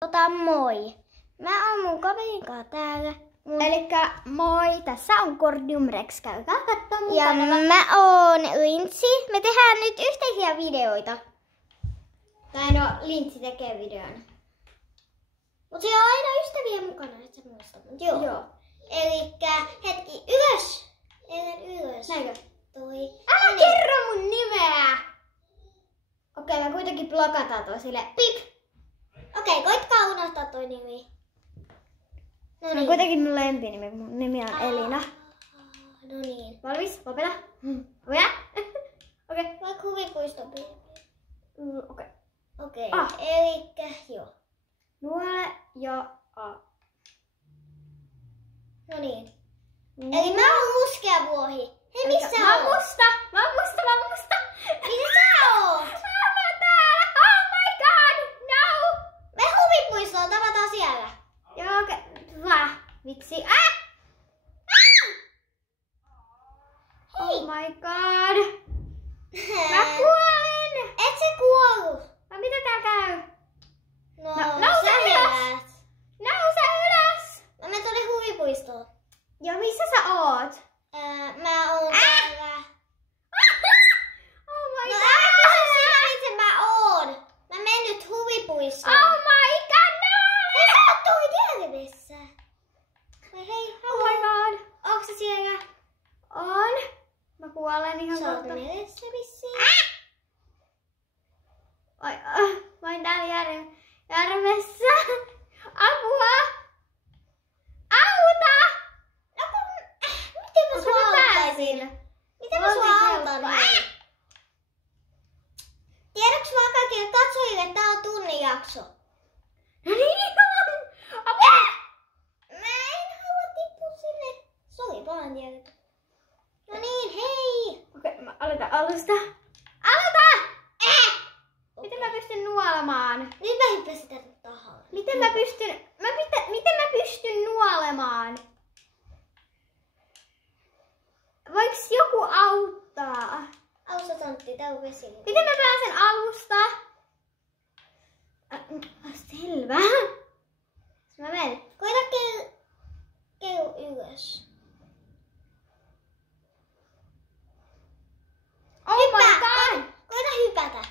Moi! Mä oon mun kaverin kanssa täällä. Elikkä moi, tässä on Cordium Rex, käykää kattoo mun kanava. Ja mä oon Lintsi. Me tehdään nyt yhteisiä videoita. Tai no, Lintsi tekee videon. Mut siellä on aina ystäviä mukana, et sä muista. Joo. Elikkä hetki, ylös! Ylös. Näinkö? Toi. Älä kerro mun nimeä! Okei, mä kuitenkin blokataan toi silleen. Pip! Okei, koitkaa unohtaa toi nimi. No niin. On kuitenkin mun lempinimi, mun nimi on Elina. No niin. Valmis? Lopeta? Vielä? Okei. Vaikka huvipuiston Okei. Okei. Elikkä joo. Nuole ja A. No niin. Eli mä oon muskea vuohi. Hei, missä sä oot? Mä oon musta! Missä sä oot? Mä täällä! Oh my god! No! Me huvipuistoon, tavataan siellä. Joo, okei. Vitsi. Hei! Oh my god! Mä kuolin! Et sä kuollut? No mitä täällä käy? No nouse ylös! Nouse ylös! No me tuli huvipuistoon. Joo, missä sä oot? Mä oon täällä. Oh my god! No älä kysy sitä, missä mä oon. Mä menen nyt huvipuistoon. Oh my god, no! Hei, sä oot tuolla järvessä. Hei, oh my god. Onks sä siellä? On. Mä kuolen ihan kohta. Sä oot meressä vissiin. Mä oon täällä järvessä. Apua! Auta! No kun... Miten mä sua auttaisin? Miten mä sua autan? Tiedätkö vaan kaikille katsojille, että tää on tunnin jakso? No niin on! Apua! Mä en halua tippua sinne. Sori, pahan tiedätkö. No niin, hei! Okei, mä aloitan alusta. Aloita! Miten mä pystyn nuolemaan? Nyt mä hyppäsin tätä tahalle. Miten mä pystyn nuolemaan? Voiks joku auttaa? Alustatontti, tää on vesi. Miten mä pääsen alusta? Selvä. Mä menen. Koita keu ylös. Oh my god! Koita hypätä.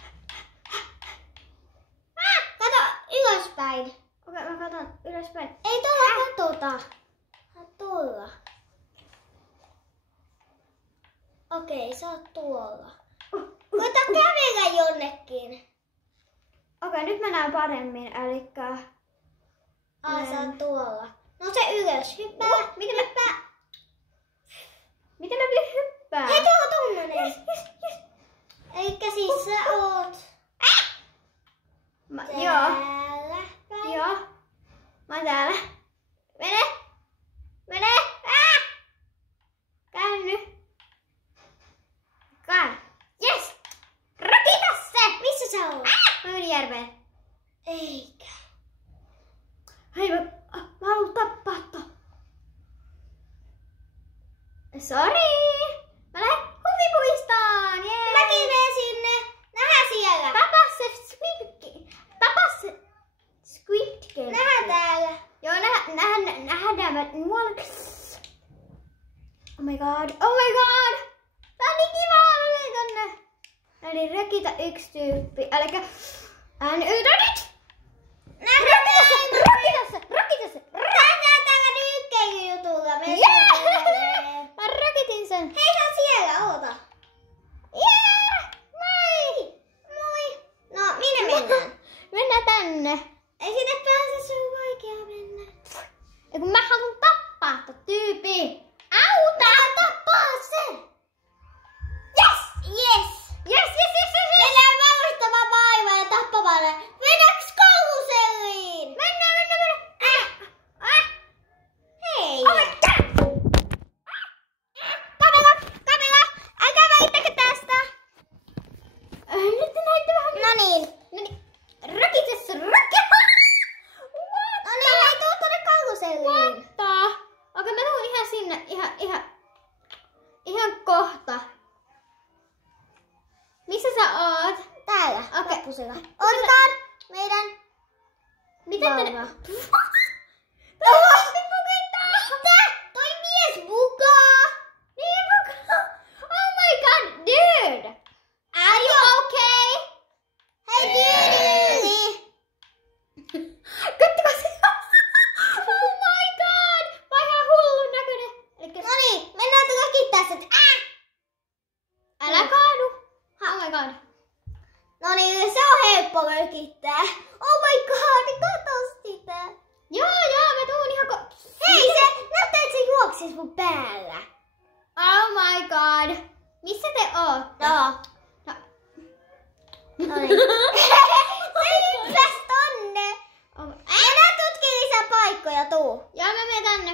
Kato ylöspäin. Okei, mä katon ylöspäin. Ei tuolla katota. Tuolla. Okei, sä oot tuolla. Koita kävellä jonnekin. Okei, nyt mä näen paremmin, elikkä... sä oot tuolla. No se ylös, hyppää. Miten mä hyppään? Hei, tuolla tommonen. Yes. Elikkä siis sä oot... Täällä päin. Joo. Mä oon täällä. Mene! Käänny. Yes! Rakita se! Missä sä oot? Mä menin järveen. Eikä. Hei, mä haluun tappaa to. Sori! Mä lähden huvipuistoon! Jee! Mäkin menen sinne. Nähdään siellä. Tapa se Squid Game. Nähdään täällä. Joo, nähdään. Mä nuolen. Oh my god. Tää on niin kiva, mä menen tonne. Eli rekitä yksi tyyppi. Elikkä... Yritä nyt! Rakita se! Tehdään täällä nyykkäilyjutulla. Mä rakitin sen. Hei, sä oot siellä, oota. Moi! No, minne mennään? Mennään tänne. Ei sinne pääse, se on vaikea mennä. Ja kun mä haluun tappaa ton tyypin. Auta! Mä tappaa sen! Yes! Mennään varustamaan maailmaa ja tappamaan ne. Mennäänkö karuselliin? Mennään. Hei! Kamila! Älkää väittäkö tästä! Nyt te näitte vähän... No niin. Rakitessa! No niin, hei, tuu tonne karuselliin. Okei, mä tuun ihan sinne. Ihan kohta. Missä sä oot? Täällä. Okei. Otetaan meidän... Miten te tänne. Mitä? Toi mies bugaa. Niin bugaa. Oh my god, dude. Are you okay? Hei dude. Kattokaa se. Oh my god. Vai ihan hullun näköinen. Noniin, mennään tulla kittää sen. Älä kaadu. Oh my god. Noniin, se on helppo kittää. Oh my god, kato sitä. Joo, mä tuun ihan hei, se näyttää, että se juoksis mun päällä. Oh my god. Missä te ootte? No. Noniin. Se hyppäs tonne. Mennään tutkiin lisää paikkoja, tuu. Joo, mä menen tänne.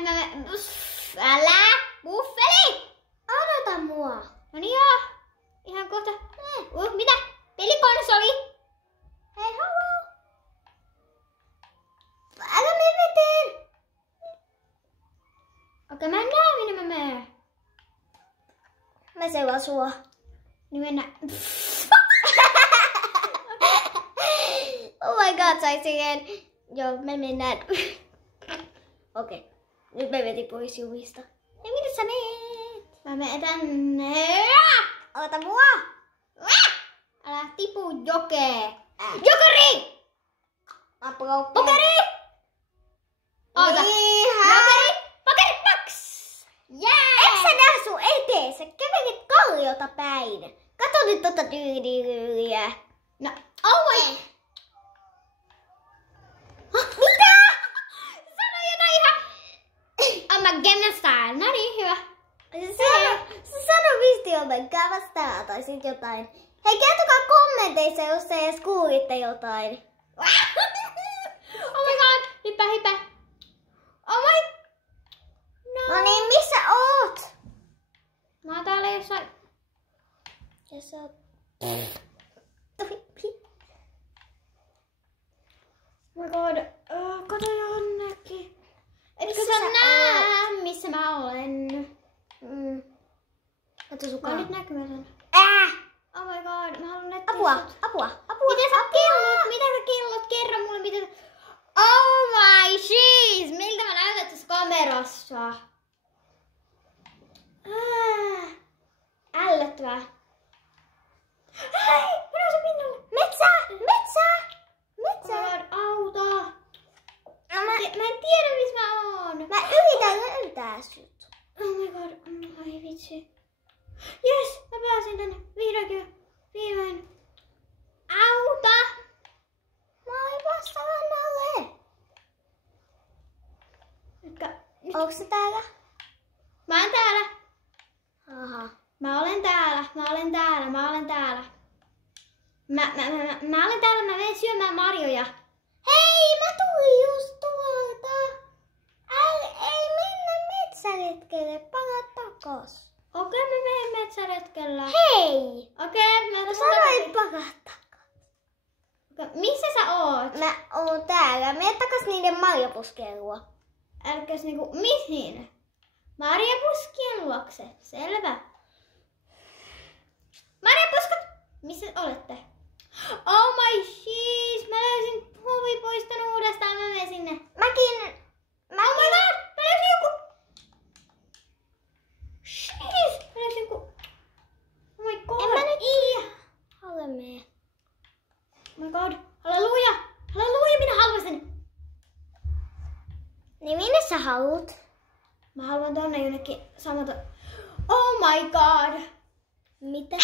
Älä! Buffeli! Odota mua. No niin joo. Ihan kohta. Mitä? Pelikonsoli? Hei, haloo. Älä mene veteen. Okei, mä en näe, minne mä menen. Mä seuraan sua. Niin mennään. Oh my god, sai siihen. Joo, me mennään. Okei. Nyt me vetin pois juvista. Ja minne sä meet? Mä menen tänne. Oota mua. Älä tipu jokeen. Jokeri! Pokeri! Oota. Jokeri! Pokeri box! Yeah! Eikö sä näe sun eteen? Sä kävelet kalliota päin. Kato nyt tota tyyliä. No, oh my... Mitä? Sano jotain ihan... Oh my goodness style. No niin, hyvä. Sano visti oh my god style tai sit jotain. Hei, kertokaa kommenteissa, jos te edes kuulitte jotain. Oh my god, hyppää. Oh my... No niin, missä oot? Mä oon täällä jossain... Ja sä oot... Oh my god, kato jonnekin. Etkö sä näe, missä mä olen? Kato sukaan. Mä oon nyt näkymätön. Oh my god, mä haluan näyttää Apua. Mitä sä kellot? Kerro mulle, mitä sä... Oh my jeez, miltä mä näytän tässä kamerassa? Ällöttävää. Hei, mä nousin pinnalle. Metsää! Oh my god, auto. Mä en tiedä, missä mä oon. Mä yritän löytää sut. Oh my god, ai vitsi. Jes, mä pääsin tänne. Viimein. Auta! Mä oon vasta rannalle. Onks sä täällä? Mä oon täällä. Aha. Mä olen täällä. Mä olen täällä, mä menen syömään marjoja. Hei, mä tulin just tuolta. Ei mennä metsäretkelle, palaa takas. Okei, mä menen metsäretkellä. Hei! Okei, mä sanoin palaa takas. Missä sä oot? Mä oon täällä. Mene takas niiden marjapuskien luo. Älkäs niinku, mihin? Marjapuskien luokse, selvä. Marjapuskat! Missä olette? Oh my jeez, mä löysin huvipuiston uudestaan, mä menen sinne. Mäkin. Oh my god, mä löysin joku. Jeez, mä löysin joku. Oh my god. En mä nyt halua mene. Oh my god, halleluja, minä haluaisin. Niin minne sä haluut? Mä haluan tonne jonnekin samalta. Oh my god. Mitä?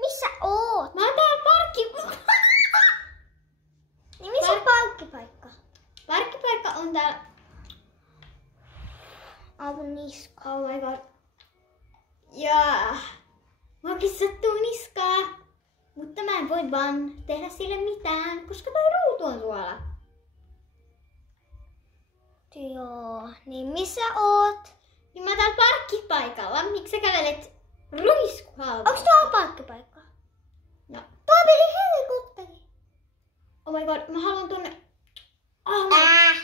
Missä oot? Mä oon täällä niin missä on parkkipaikka? Parkkipaikka on täällä. Aivan niska. Oh my god. Jaa. Muakin sattuu niskaa. Mutta mä en voi vaan tehdä sille mitään, koska toi ruutu on tuolla. Joo. Niin missä oot? Niin mä oon täällä parkkipaikalla. Miksi sä kävelet ruiskuhalvalla? Onks tuolla parkkipaikka? No. Tuo meni helikopteri. Oh my god, mä haluan tunne. Oh my.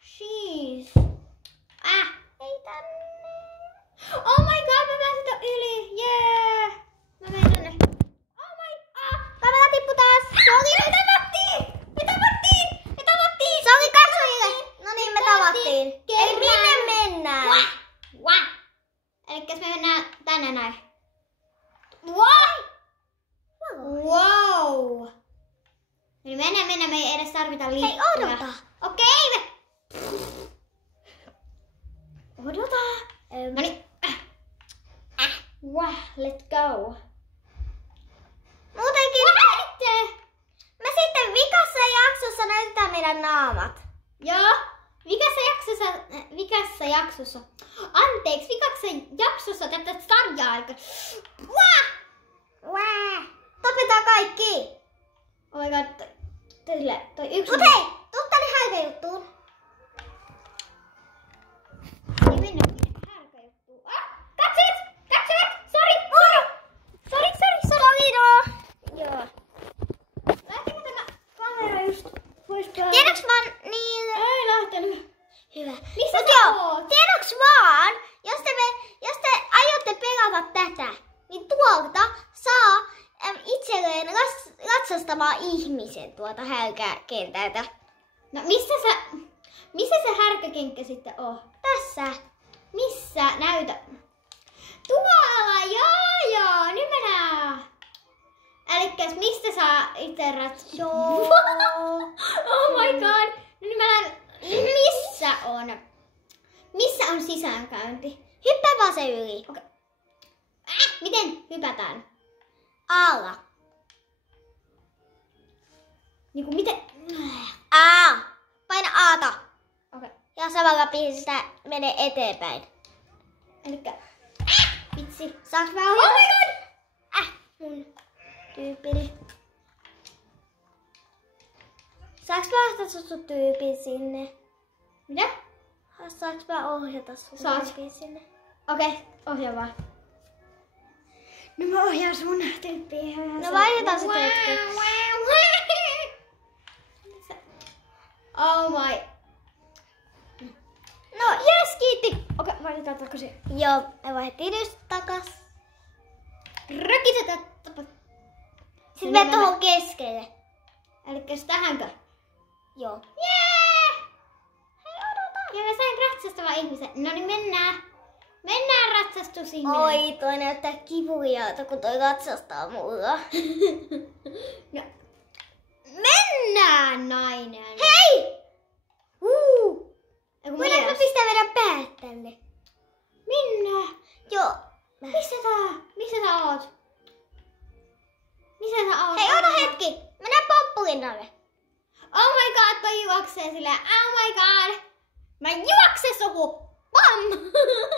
Jeez. Ei tänne. Oh my god, mä pääsin ton yli. Yeah. Mä menen tänne. Oh my. Kamera tippu taas. Sorry. Mitä tapahtiin? tarvitaan liittyä. Hei, odota. Okei. Odota. Noniin. Let's go. Muutenkin me sitten vikassa jaksossa näytetään meidän naamat. Joo. Vikassa jaksossa. Anteeksi, vikassa jaksossa tätä sarjaa. Tapetaan kaikki. Oh my god. Toi yksi. Mut hei, tuu tänne härkäjuttuun. Ei mennä härkäjuttuun. That's it! Sorry! Joo. Lähtikö tämä kamera just pois päältä? Tiedäks vaan niin... Ei lähtenyt. Hyvä. Missä Mut sä joo, oot? tiedäks vaan, jos te aiotte pelata tätä, niin tuolta saa itselleen ratsastamaan ihmisen tuolta häykäkentältä. No missä se härkäkenkkä sitten on? Tässä. Missä? Näytä. Tuolla, joo, nyt mä näen. Elikkäs mistä saa itse ratsastaa? Joo. Oh my god. No niin mä näen, missä on sisäänkäynti? Hyppää vaan se yli. Okay. Miten hypätään? Alla. Niinku miten? A. Paina Aata. Okei. Ja samalla pistää mene eteenpäin. Elikkä. Vitsi. Saaks mä ohjata? Oh my god! Mun tyypini. Saaks mä ohjata sun tyypin sinne? Mitä? Saaks mä ohjata sun Saat. tyypin sinne? Okei, ohjaa vaan. No mä ohjaan sun tyyppiä. No vaihdetaan se hetki. Oh my. No Yes, kiitti. Okei, vaihdetaan takaisin. joo, me vaihdettiin just takas. Rökitetään. Sitten me tuohon keskelle. Elikkäs tähänkö? Joo. Jee! Hei, odota. Ja mä sain ratsastavan ihmisen. No niin, mennään. Mennään ratsastusihminen. Oi, toi näyttää kivuliaalta, kun toi katsastaa mulla. No. Mennään, nainen. Hei! Voidaanko Voidaanko me pistää meidän päät tänne? Minna. Joo. Missä sä oot? Missä sä oot? Hei, ota hetki. Mennään poppulinnalle. Oh my god, toi juoksee silleen. Oh my god. Mä juoksen suhu. Pam!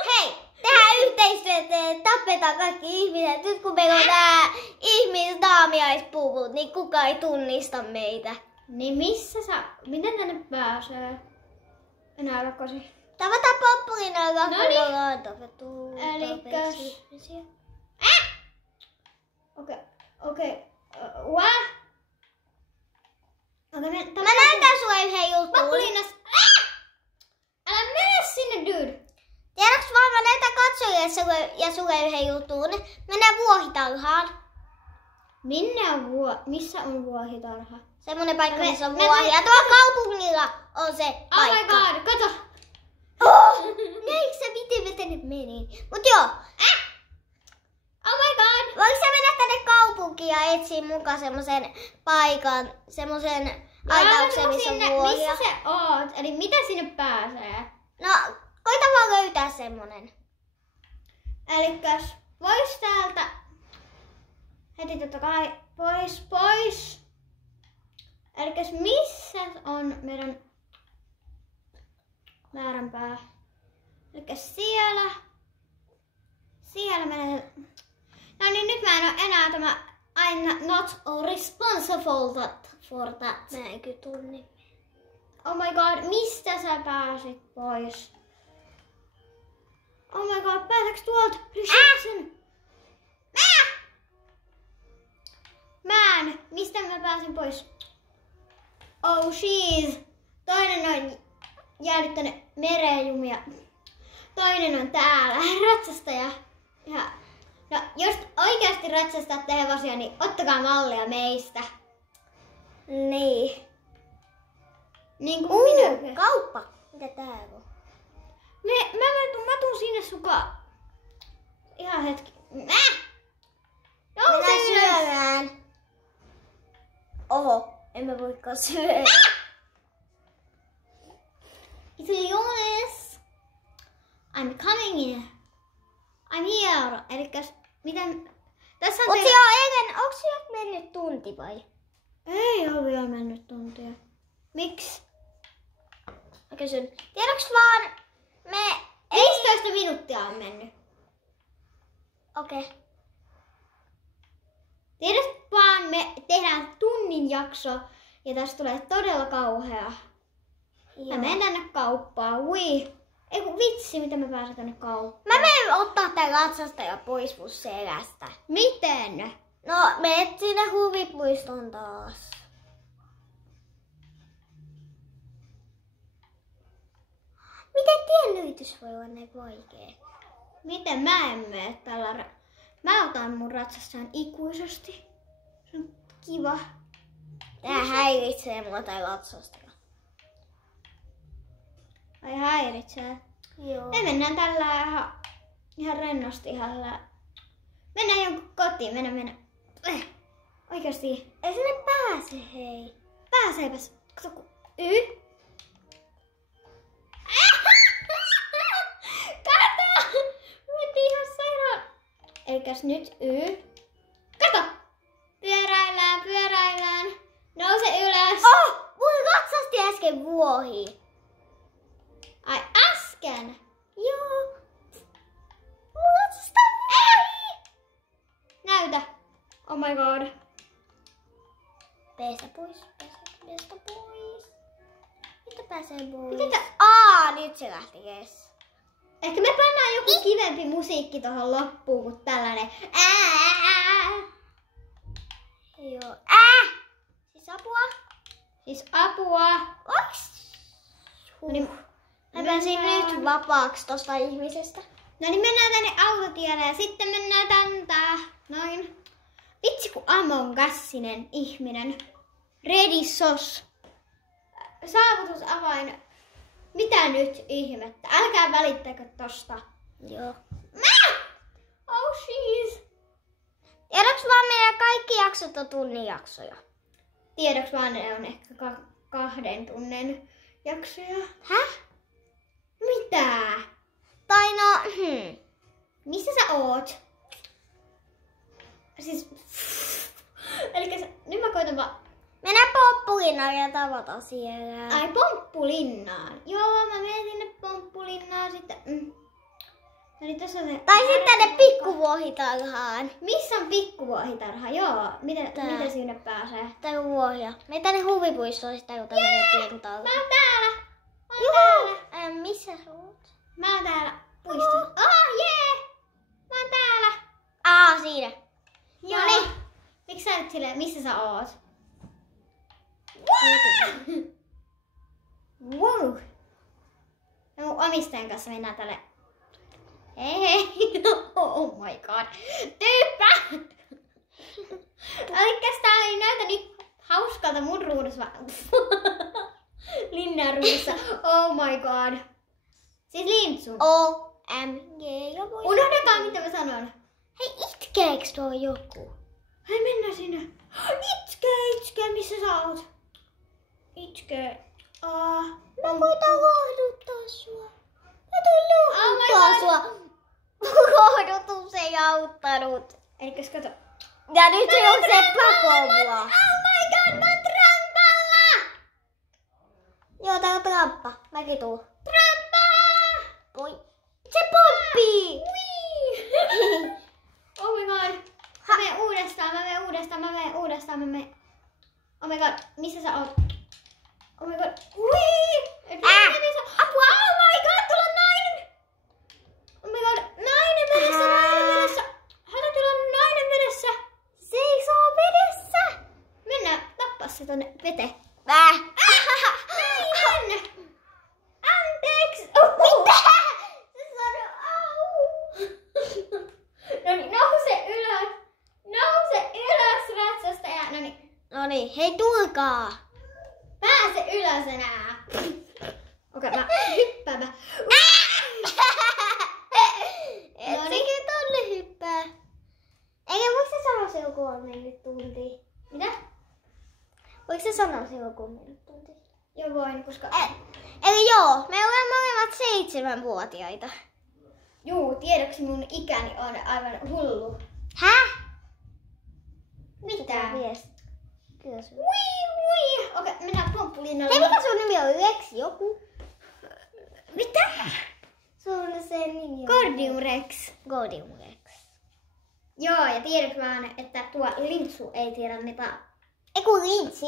Hei, tehdään yhteistyötä ja tapetaan kaikki ihmiset. Nyt kun meillä on nää ihmisdaamiaispuvut, niin kukaan ei tunnista meitä. Niin miten tänne pääsee? Enää rakosi. Tavataan poppulinnalle, kun Noniin. ollaan tapettu Elikkäs. ihmisiä. Okei. What? Mä näytän sulle yhden jutun. Poppulinnas. Älä mene sinne, dude. Tiedäks vaan, mä näytän katsojille ja sulle yhden jutun. Mennään vuohitarhaan. Missä on vuohitarha? Semmonen paikka, missä on me- vuohia. Tuolla kaupungilla on se Oh my paikka. god, kato. Näitkö sä, miten me tänne menin? Mut joo, Oh my god. voiko sä mennä tänne kaupunkiin ja etsiä mukaan semmosen paikan, semmosen aitauksen, missä on vuohia? Missä sä oot? Eli miten sinne pääsee? No, koita vaan löytää semmonen. Elikkäs pois täältä. Heti totta kai pois. Elikkäs missä on meidän määränpää? Elikkäs siellä menee. No niin, nyt mä en oo enää tämä I'm not responsible for that. Mä en kyllä tunne. Oh my god, mistä sä pääsit pois? Oh my god, pääseks tuolta? Reception. Mistä mä pääsin pois? Oh she's. Toinen on jäänyt tänne mereen jumia. Toinen on täällä, ratsastaja. Ja, no, jos oikeasti ratsastatte hevosia, niin ottakaa mallia meistä. Niin. Niin kuin minä. Kauppa. Mitä täällä on? Mä tuun sinne sukaan. Ihan hetki. Mennään syömään. Oho, emme voikaan syödä. It's Jonas. I'm coming in. I'm here. Elikkäs, miten... Tässä on Onks jo mennyt tunti vai? Ei oo vielä mennyt tuntia. Miksi? Mä kysyn. Tiedoks vaan, 15 minuuttia on mennyt. Okei. Okay. Tiedät vaan, me tehdään tunnin jakso ja tästä tulee todella kauhea. Mä menen tänne kauppaan. Ei kun vitsi, miten mä pääsen tänne kauppaan. Mä menen ottaa tän ratsastaja pois mun selästä. Miten? No, menet sinne huvipuistoon taas. Miten tienlöytys voi olla näin vaikea? Miten mä en mene tällä... Mä otan mun ratsastajan ikuisesti. Se on kiva. Tää häiritsee mua tää ratsastaja. Ai häiritsee? Joo. Me mennään tällä ihan rennosti Mennään jonkun kotiin, mennään. Oikeasti. Ei sinne pääse, hei. Pääseepäs. Kato kun Kato! Mentiin ihan sairaan. Elikäs nyt Kato! Pyöräillään. Nouse ylös. Mun ratsasti äsken vuohi. Ai äsken? Joo. Mun ratsasta vuohi. Näytä. Oh my god. Peestä pois. Mitä pääsee pois? Miten Nyt se lähti kes. Ehkä me pannaan joku kivempi musiikki tohon loppuun kuin tällainen. Joo. Siis apua. Apua. Oks? Mä pääsin nyt vapaaksi tosta ihmisestä. No niin, mennään tänne autotielle ja sitten mennään tänne. Noin. Vitsi kun Among Usinen ihminen. Ready sos. Saavutusavain. Mitä nyt ihmettä? Älkää välittäkö tosta. Joo. Oh jeez. Tiedoks vaan meidän kaikki jaksot on tunnin jaksoja? Tiedoks vaan ne on ehkä 2 tunnin jaksoja. Häh? Mitä? Tai no, Missä sä oot? Siis... Elikkä nyt mä koitan vaan... Mennään poppulinnaan ja tavata siellä. Ai, Pomppulinnaan. Joo, mä menen sinne Pomppulinnaan sitten. Eli tossa on se... Tai sitten tänne pikkuvuohitarhaan. Missä on pikkuvuohitarha? Joo. Miten sinne pääsee? Tai vuohia. Me tänne huvipuistoon sitä, kun menee pintaan. Mä oon täällä. Missä sä oot? Mä oon täällä puistossa. Jee! Mä oon täällä. Siinä. Joo. Noniin. Miksi sä nyt silleen, missä sä oot? Wow. Ja mun omistajan kanssa mennään tälle. Hei. Oh my god. Tyyppä! Elikkäs tää ei näytä niin hauskalta mun ruudussa vaan. Linnan ruudussa. Oh my god. Siis Lintsu. OMG. Unohdakaa mitä mä sanon. Hei, itkeeks tuo joku? Hei, mennään sinne. Itke, missä sä oot? Itke. Mä koitan lohduttaa sua. Mä tuin lohduttaa sua. Lohdutus ei auttanut. Elikäs kato. Ja nyt se on se pakovua. Oh my god, mä oon trampalla! Joo, tää on tramppa. Mäkin tuun. Trampa! Voi. Se poppii! Oh my god. Mä menen uudestaan. Oh my god, missä sä oot? Oh my god. Apua! Oh my god, tuolla on nainen! Oh my god, nainen vedessä! Hätä, tuolla on nainen vedessä! Seisoo vedessä! Mennään, tappaa se tonne veteen. Nainen! Anteeksi! Mitä? Se sanoi au! Noniin, nouse ylös! Ratsastaja! Noniin, hei tulkaa! Pääse ylös enää! Okei, mä hyppään. Et sekin tonne hyppää. Eikä voiko se sanoa se joku on mennyt tunti? Mitä? Voiko se sanoa se joku on mennyt tunti? Joo. Ja voin, koska... Eli joo, me olemme molemmat 7-vuotiaita. Juu, tiedoksi mun ikäni on aivan hullu. Häh? Mitä? Kyllä sun. Ui. Okei, mennään pomppulinnalle. Hei, mikä sun nimi on? Rex joku? Mitä? Sun se nimi on... Cordium Rex. Cordium Rex. Joo, ja tiedoksi vaan, että tuo Lintsu ei tiedä mitä. Eiku Lintsi.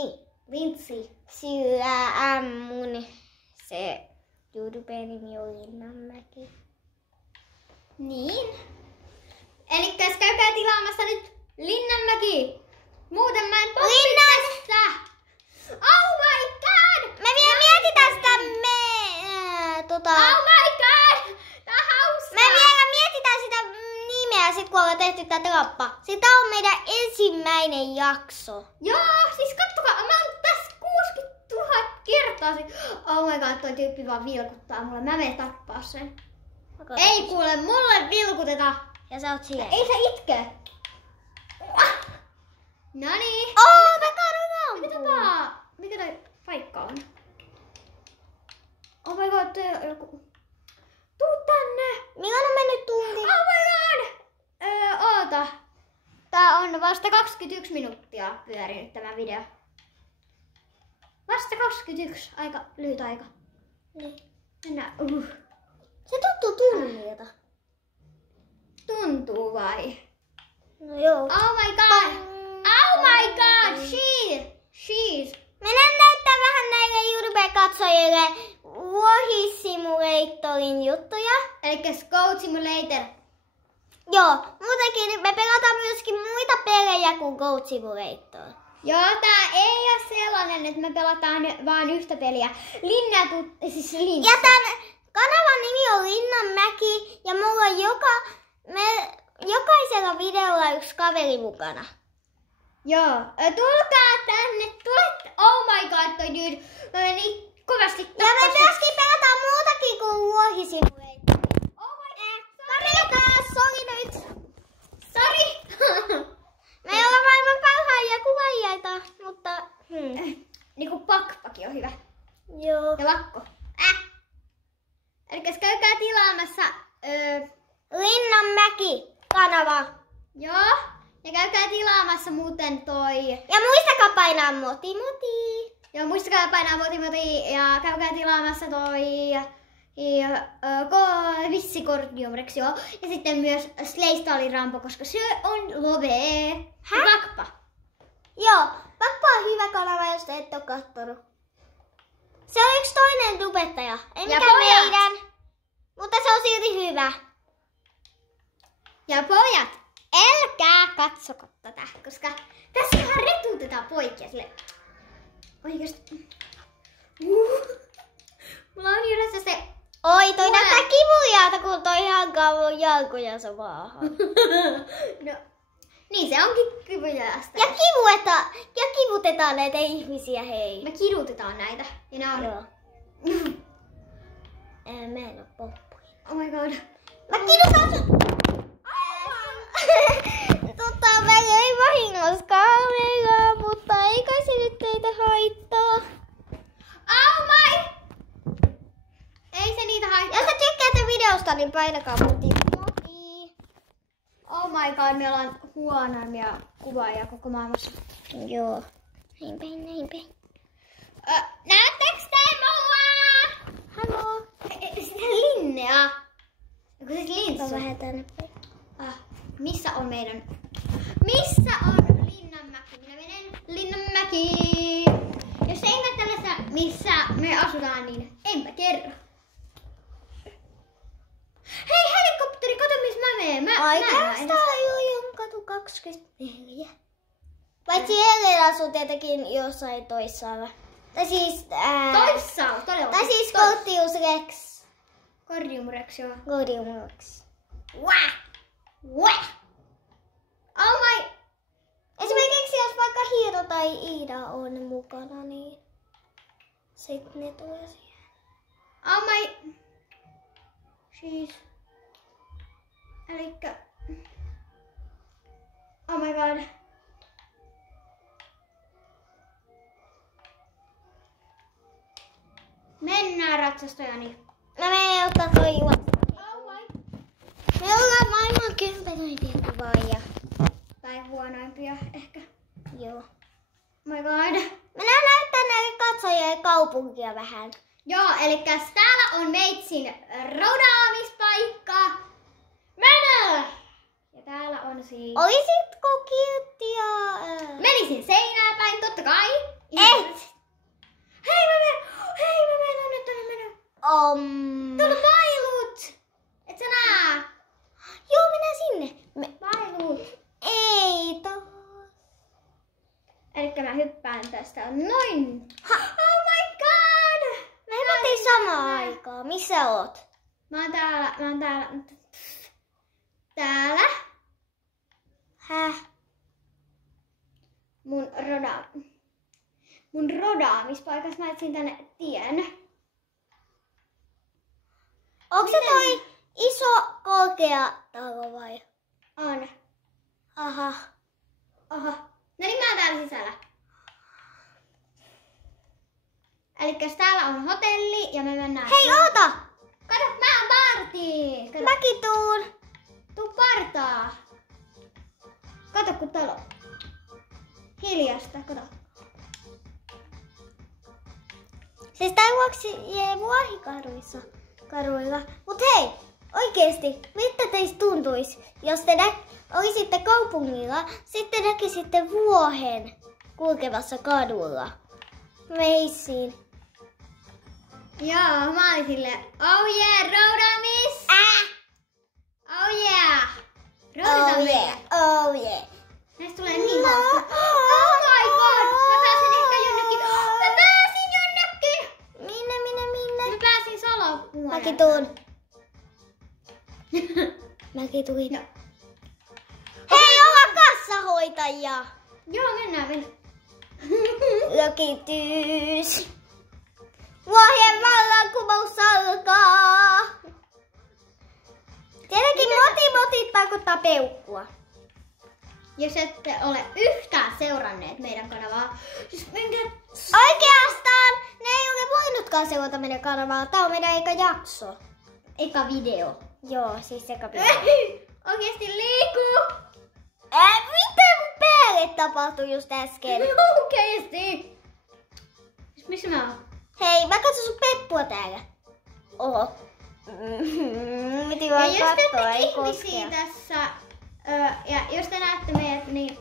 Lintsi. Sillä mun se YouTube-nimi on Linnanmäki. Niin. Elikkäs käykää tilaamassa nyt Linnanmäki. Muuten mä en poppi tästä. Oh my god! Me vielä mietitään sitä Oh my god! Tää on hauskaa. Me vielä mietitään sitä nimeä sit kun ollaan tehty tää trappa. Sitä on meidän ensimmäinen jakso. Joo, siis kattokaa, mä oon tässä 60 000 kertaa. Oh my god, toi tyyppi vaan vilkuttaa mulle. Mä menen tappaa sen. Ei kuule, mulle vilkuteta. Ja sä oot siellä. Ei se itke. Noniin. Mä kadun Mikä tapaa? Mikä toi paikka on? Oh my god, toi on joku... Tuu tänne! Milloin on mennyt tunti? Oh my god! Oota. Tää on vasta 21 minuuttia pyörinyt tämä video. Vasta 21. Aika lyhyt aika. Niin. Mennään. Se tuntuu tunnilta. Tuntuu vai? No joo. Oh my god! Oh my god! She's! Mennään näyttää vähän näille YouTube-katsojille Vuohisimulatorin juttuja. Elikkäs Goat Simulator. Joo, muutenkin me pelataan myöskin muita pelejä kuin Goat Simulator. Joo, tää ei oo sellainen, että me pelataan vaan yhtä peliä. Siis Lintsu. Ja tän kanavan nimi on Linnanmäki ja mulla on jokaisella videolla yksi kaveri mukana. Joo, tulkaa tänne, tulette. Oh my god, toi dude. Mä menin kovasti Ja me myöskin pelataan muutakin kuin Vuohisimulator. Oh my god. Sori nyt. Sorry. Me ei olla maailman parhaita kuvaajia, mutta... Niinku pakpaki on hyvä. Joo. Ja lakko. Elikkäs käykää tilaamassa. Linnanmäki kanava. Joo. Ja käykää tilaamassa muuten toi... Ja muistakaa painaa moti. Joo, muistakaa painaa moti ja käykää tilaamassa toi... Vissi Cordium Rex, joo. Ja sitten myös Slaystallin Rampo, koska se on love. Häh? Vakpa. Joo, Vakpa on hyvä kanava, jos te ette ole kattonut. Se on yksi toinen tubettaja. Ei Ja mikään pojat. meidän. Mutta se on silti hyvä. Ja pojat, älkää katsoko tätä, koska tässä ihan retuutetaan poikia sille. Oikeesti. Mulla on yhdessä se... Oi, toi näyttää kivuliaalta, kun toi hankaa jalkojansa maahan. No, niin se onkin kyvyjäästä. Ja kivutetaan näitä ihmisiä, hei. Me kidutetaan näitä. Ja nää on... Joo. Mä en oo poppuja. Oh my god. Mä kidutan sut! Meillä ei vahingossa kameraa, mutta ei kai se nyt teitä haittaa. Oh my! Ei se niitä haittaa. Jos sä tykkäätte videosta, niin painakaa moti. Oh my god, me ollaan huonoimmia kuvaajia koko maailmassa. Joo. Näin päin. Näettekö te mua? Haloo. Sitä Linnea. Onko siis Mä Lintsu? vähän tänne päin. Missä on Linnanmäki? Minä menen Linnanmäki. Jos ei ole tällaista, missä me asutaan, niin enpä kerro. Hei, helikopteri, kato missä mä menen. Oikeastaan jo katu 24. Paitsi Ellen asuu tietenkin jossain toissaalla. Tai siis... Toissaalla, todella. Tai siis Cordium Rex. Cordium Rex, joo. Cordium Rex. Wah! Oh my... Esimerkiksi jos vaikka Hiiro tai Iida on mukana, niin sitten ne tulee siihen. Oh my... She's... Elikkä... Oh my god. Mennään ratsastajani. Mä menen ottaa toi juosta. Me ollaan maailman kympenoimpia kuvaajia. Tai huonoimpia ehkä. Joo. My god. Mennään näyttää näille katsojille kaupunkia vähän. Joo, eli täällä on meitsin rodaamispaikka. Mennään! Ja täällä on siis... Olisitko kilttiä? Menisin seinään päin, totta kai. Et! Hei mä menen tonne. Tuolla on vailut! Et sä nää? Joo, mennään sinne. Vailut. Ei taas. Elikkä mä hyppään tästä noin. Oh my god! Me hypättiin samaan aikaan. Missä oot? Mä oon täällä. Täällä. Häh? Mun rodaamispaikassa mä etsin tänne tien. Onko se toi iso korkea talo vai? On. Aha. Oho. No niin, mä oon täällä sisällä. Elikkäs täällä on hotelli ja me mennään... Hei, oota! Kato, mä oon partii! Kato. Mäkin tuun. Tuu partaa. Kato kun talo. Hiljasta, kato. Siis tää juoksee vuohikaruilla. Mut hei, oikeesti, miltä teistä tuntuis, jos te olisitte kaupungilla, sitten näkisitte vuohen kulkevassa kadulla? Meissiin. Joo, mä olin silleen, oh yeah, roudaamis! Oh yeah! Roudataan meitä. Oh yeah. Näistä tulee niin hauska. Oh my god! Mä pääsin ehkä jonnekin. Minne? Mä pääsin salopuolelle. Mäkin tuun. Mäkin tulin. No. Hei, ollaan kassahoitajia! Joo, mennään. Lökitys. Vuohien vallankumous alkaa. Tietenkin motit tarkoittaa peukkua. Jos ette ole yhtään seuranneet meidän kanavaa, siis menkää... Oikeastaan ne ei ole voinutkaan seurata meidän kanavaa. Tää on meidän eka jakso. Eka video. Joo, siis eka video. Oikeesti liiku! Mitä mun päälle tapahtui just äsken? Oikeesti! Missä mä oon? Hei, mä katson sun peppua täällä. Oho. Miten vaan Ja jos te kattoo, ette ei ihmisiä koskea. tässä, ja jos te näette meidät, niin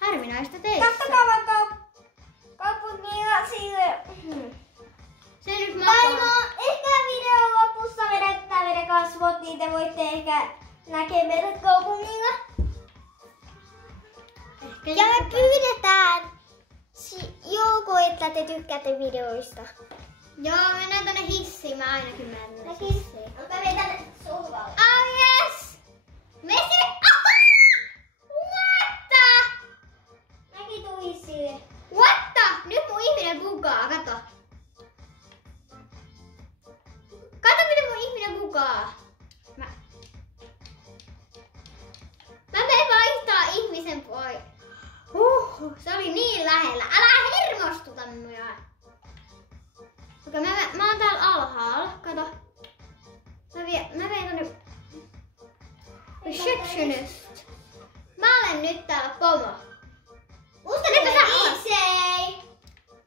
harvinaista teissä. Kattokaa vaikka kaupungilla sille. Se nyt Tai makaa. no, ehkä videon lopussa vedetään meidän kasvot, niin te voitte ehkä näkee meidät kaupungilla. Ja me pyydetään joko, että te tykkäätte videoista. Joo, mennään tonne hissiin. Mä ainakin menen hissiin. Mutta me tänne sohvalle. Oh yes! Messi! What the? Mäkin tulin sille. What the? Nyt mun ihminen bugaa, kato. Kato miten mun ihminen bugaa. Mä menen vaihtaa ihmisen pois. Se oli niin lähellä. Älä hermostuta mua. Okei, mä oon täällä alhaalla. Kato. Mä vein tonne receptionist. Mä olen nyt täällä pomo. Musta Nyt tulee sä alas. DJ.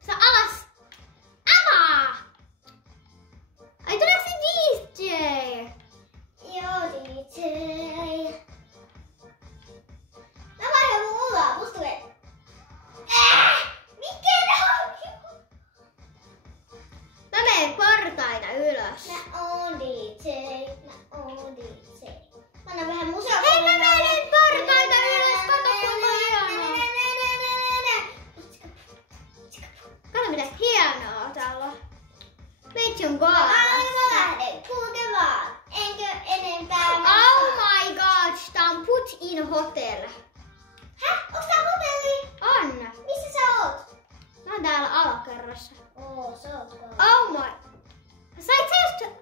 Sä alas. Avaa! Ai tuleeko se DJ? Joo, DJ. Mä vaihdan mun ulaa, musta tulee. Mikä on? Mä menen portaita ylös. Mä oon DJ. Mä annan vähän musaa. Hei, mä menen portaita ylös. Kato kuinka hienoa. Kato mitä hienoa täällä on. Meitsi on kaarassa. Lähden kulkemaan. Enkö enempää Oh my god, tää on Put in Hotel. Häh? Onks tää hotelli? On. Missä sä oot? Mä oon täällä alakerrassa. Sä oot Oh my. Sait sä just...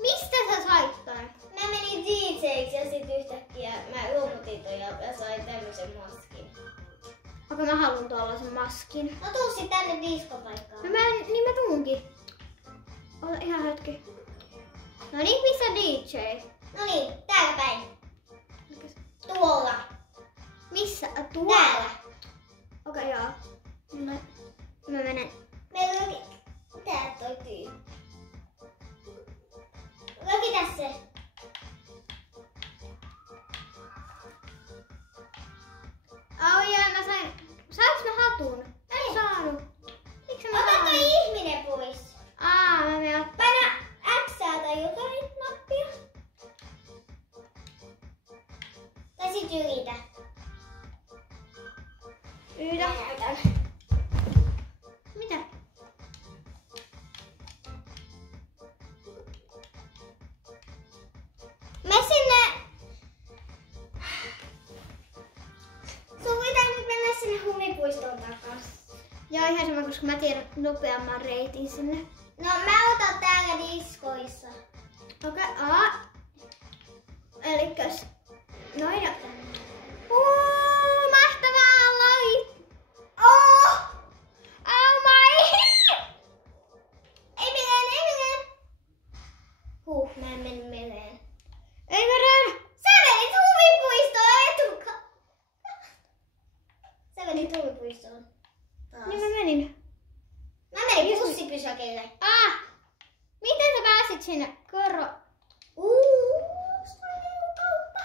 Mistä sä sait ton? Mä menin DJ:ksi ja sit yhtäkkiä mä luovutin ton ja sain tämmösen maskin. Okei, mä haluun tuollaisen maskin. No tuu sit tänne diskopaikkaan. Niin mä tuunkin. DJ. No niin, täällä päin. Tuolla. Missä? Tuolla? Täällä. Okei, joo. Mä menen. Meillä on tää toi tyy. Lökitä se. Mä sain. Saanko mä hatun? En saanut. Miksi mä Ota toi ihminen pois. Mä menen. Paina X tai jotain nappia. Tai sit yritä. Yritä. Mitä? Me sinne. Sun pitää nyt mennä sinne huvipuistoon takas. Joo, ihan sama, koska mä tiedän nopeamman reitin sinne. No mä otan täällä diskoissa. Okei, Elikkäs. Noin ja. Mahtavaa lait! Oh! Oh my! Ei mene. Mä en mennyt meleen. Ei mene! Sä menit huvipuistoon etukaan. Sä menit huvipuistoon. Taas. Niin mä menin. Mä menin bussipysäkille. Miten sä pääsit sinne? Kerro. Sulla on lelukauppa.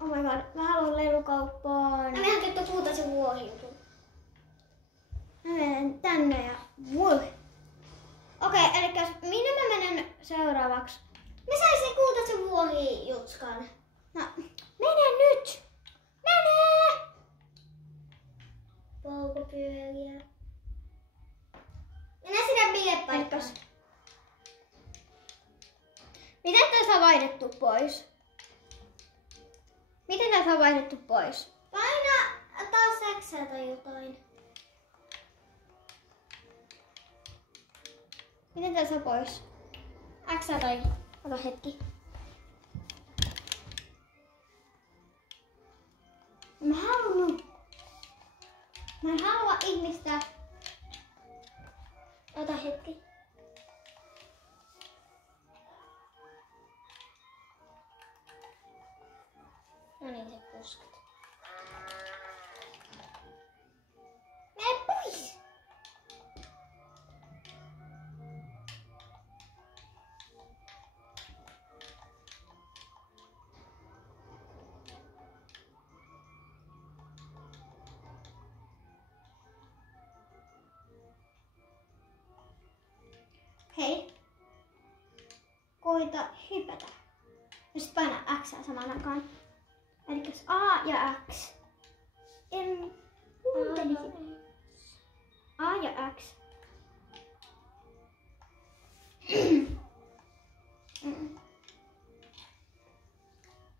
Oh my god, mä haluan lelukauppaan. Mä menen hakemaan kultaisen vuohijutun. Mä menen tänne ja voi. Okei, elikkäs minne mä menen seuraavaksi? Mä sain sen kultaisen vuohijutskan. No, mene nyt! Mene! Polkupyöriä. Mennään sinne bilepaikkaan. Miten tää saa vaihdettu pois? Miten tää saa vaihdettu pois? Paina taas X tai jotain. Miten tää saa pois? X tai... Ota hetki. Mä en halua ihmistä. Ota hetki. No niin, se puskat. Mene pois! Hei. Koita hypätä. Ja sit paina X samaan aikaan. Elikkäs A ja X. A ja X.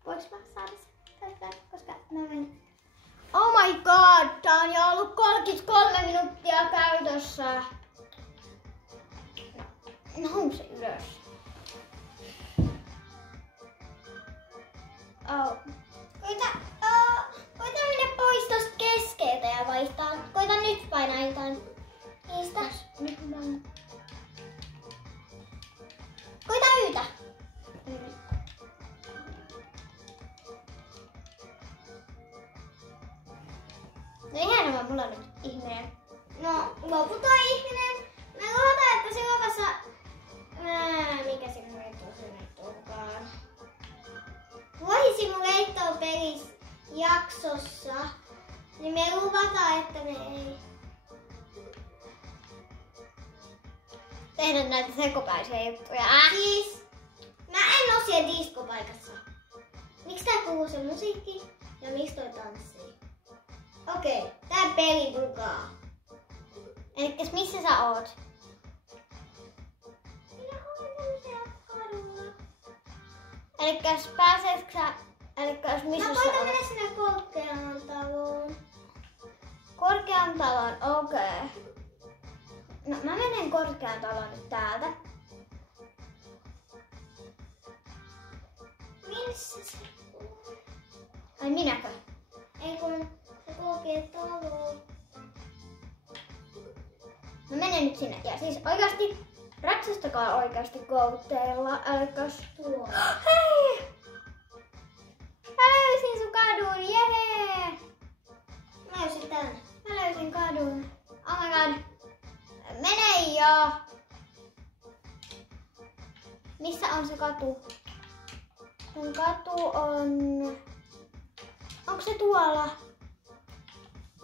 Voinko mä saada sen? Koska mä menen. Oh my god! Tää on jo ollut 33 minuuttia käytössä. Nouse ylös. Koita mennä pois tosta keskeltä ja vaihtaa. Koita nyt painaa jotain. Niistä. Nyt mä oon. Koita yytä. No ihan enemmän mulla on nyt ihminen. No, lopu toi ihminen. Mä luotan, että seuraavassa... Mikä se nyt onkaan? Vuohisimulator pelis jaksossa. Niin me luvataan, että me ei... Tehdä näitä sekopäisiä juttuja. Siis... Mä en oo siellä diskopaikassa. Miksi tää kuuluu se musiikki? Ja miksi toi tanssii? Okei, tää peli mukaan. Elikkäs missä sä oot? Minä olen tämmöisellä kadulla. Elikkäs pääsetkö sä? Elikkäs missä Mä sä koitan oot? mennä sinne korkeaan taloon. Korkean talon, okei. No mä menen korkean talon nyt täältä. Missä se on? Ai minäkö? Ei kun se korkea talo. Mä menen nyt sinne. Ja siis oikeasti Ratsastakaa oikeasti koutteilla, älkäs Tuo. Hei! Mä löysin sun kadun, jehee! Mä löysin tän. Mä löysin kadun. Oh my god. Mene jo! Missä on se katu? Sun katu on... Onko se tuolla?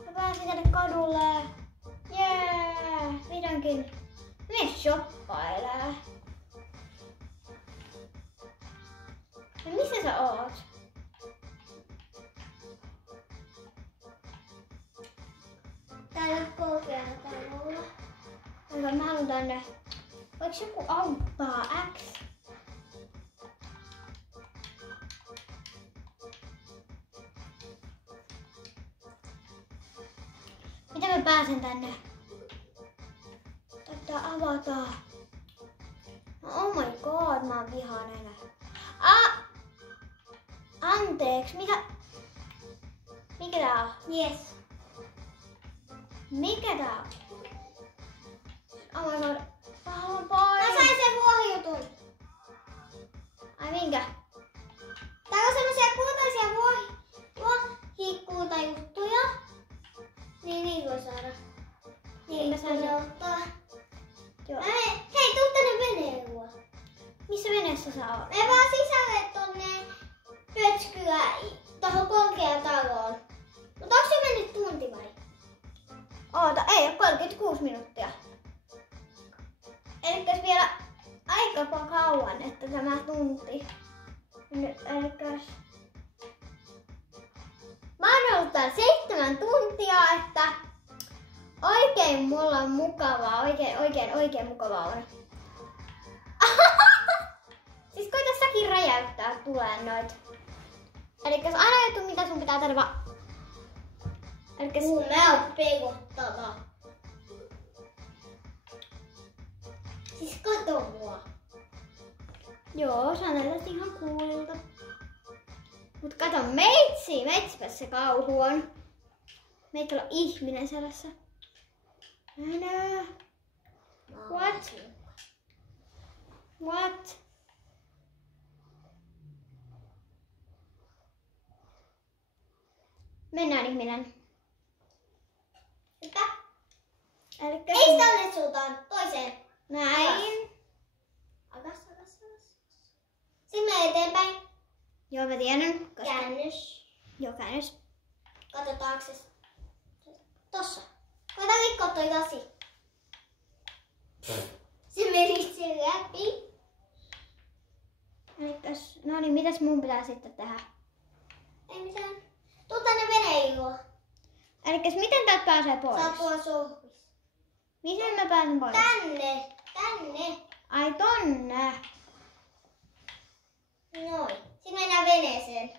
Mä pääsin tänne kadulle. Jee! Vihdoinkin. Mene shoppailee. Ja missä sä oot? Täällä korkealla talolla. Onko mä haluan tänne? Voiko joku auttaa? X? Miten mä pääsen tänne? Tätä avataan. No, oh my god, mä oon vihainen. Anteeksi, mitä? Mikä tää on? Yes. Mikä tää on? Oh my god. Mä haluan pois. Mä sain sen vuohijutun. Ai minkä? Täällä on semmosia kultaisia vuohikultajuttuja. Niin niitä voi saada. Niin mä sain sen. ottaa. Joo. Hei, tuu tänne veneen luo. Missä veneessä sä oot? Me vaan sisälle tonne pötskyä tohon korkeaan taloon. Mutta onks se mennyt tunti vai? Oota, ei oo 36 minuuttia. Elikkäs vielä aika kauan, että tämä tunti. Elikkäs... Mä oon ollut täällä 7 tuntia, että oikein mulla on mukavaa. Oikein mukavaa on. Siis koita säkin räjäyttää tulee noit. Elikkäs aina juttu mitä sun pitää tehdä vaan... Elikkäs... Mä oon pelottava. Siis kato mua. Joo, sä näytät ihan kuulilta. Mut kato, meitsipä se kauhu on. Meitä on ihminen selässä. Näin. What? What? Mennään ihminen. Mitä? Elikkä Ei tänne suuntaan, toiseen. näin. Akas. Sitten mene eteenpäin. Joo, mä tiedän. Käännös. Joo, käännös. Kato taakse. Tossa. Koita rikkoa toi lasi. Se meni sen läpi. Elikkäs, no niin, mitäs mun pitää sitten tehdä? Ei mitään. Tuu tänne veneen luo. Elikkäs, miten täältä pääsee pois? Sä oot tuolla sohvissa. Miten mä pääsen pois? Tänne. Ai tonne. Noin. Sitten mennään veneeseen.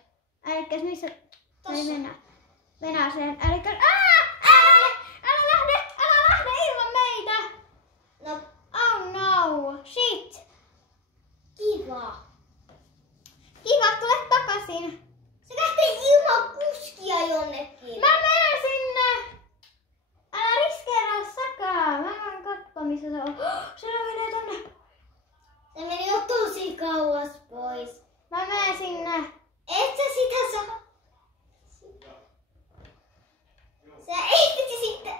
Elikkäs missä... Tossa. Ei mennään sen. Elikkäs... Älä lähde ilman meitä! No, Oh no! Shit! kiva. Kiva, tule takaisin! Se lähtee ilman kuskia jonnekin. Mä menen sinne! Älä riskeeraa säkää! Mä voin katsoa missä se on. Siellä menee tonne! Se meni jo tosi kauas pois. Mä menen sinne! Et sä sitä saa. Sä et sitten.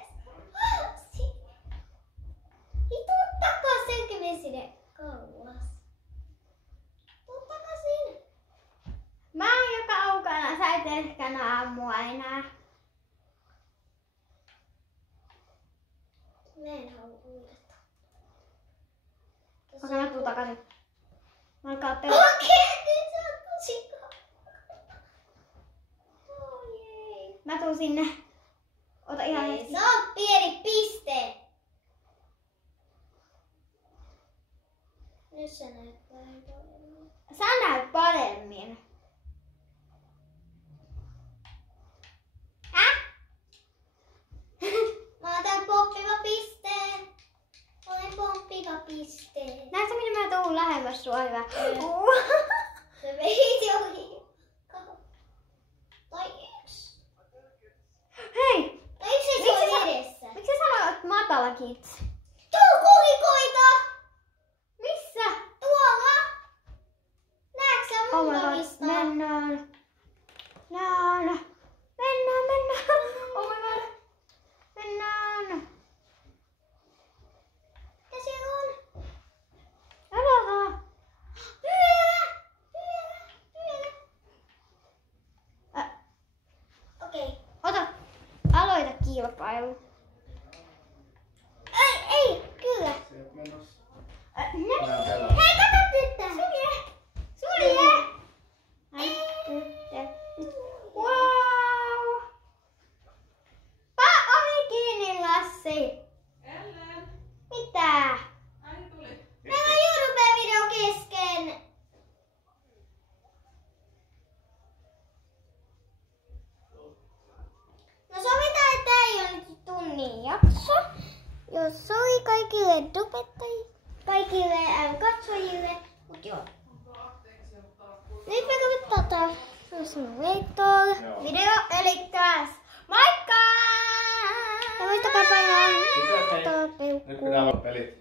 Ei tuu takaisin, eikä mene sinne kauas. Tuu takaisin. Mä oon jo kaukana, sä et ehkä näe mua enää. Mä en halua uudestaan. Okei, mä tuun takaisin. Mä alkaa pelata. Okei, nyt sä oot tosi kauan. Oh jei. Mä tuun sinne. Ota ihan Ei, hetki. sä oot pieni piste. Nyt sä näet vähän paremmin. Sä näet paremmin. Mä otan poppiva pisteen. Olen poppiva pisteen. Näetkö miten mä tuun lähemmäs sua hyvä? Se vei ohi. Tai yksi. Hei! Tai yksi se oli edessä. Miksi sä sanoit matala kitsi? Tuu kulikoita! käy. Ei, kyllä. Hei, kato tyttö! Sulje! Wow! Ovi kiinni, Lassi! Ellen! Mitä? Äiti tuli. Meillä on YouTube-video kesken! No sovitaan, että ei ole nyt tunnin jakso. Jos sovi kaikille tubettajille, kaikille katsojille. Mut joo. Nyt me katsotaan video, elikkäs moikka! Ja muistakaa painaa Nyt kun täällä on pelit.